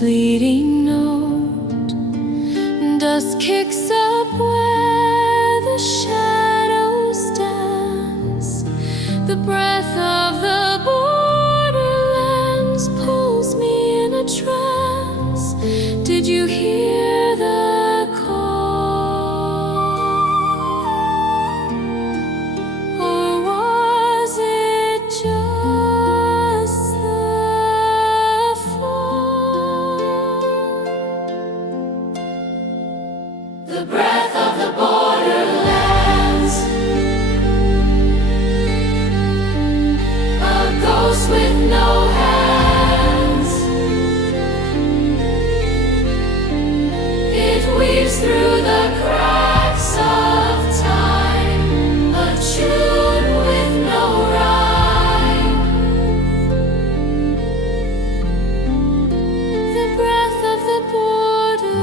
fleeting note. Dust kicks up where the shadows dance. The breath of the borderlands pulls me in a trance. Did you hear the call? Or was it just the fall? The breath of the borderlands, a ghost with no hands. It weaves through the cracks of time, a tune with no rhyme. The breath of the borderlands.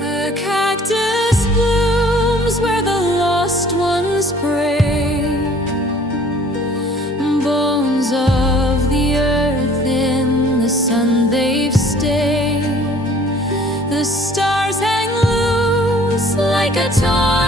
A cactus blooms where the lost ones break. Bones of the earth in the sun they've stayed. The stars hang loose like a toy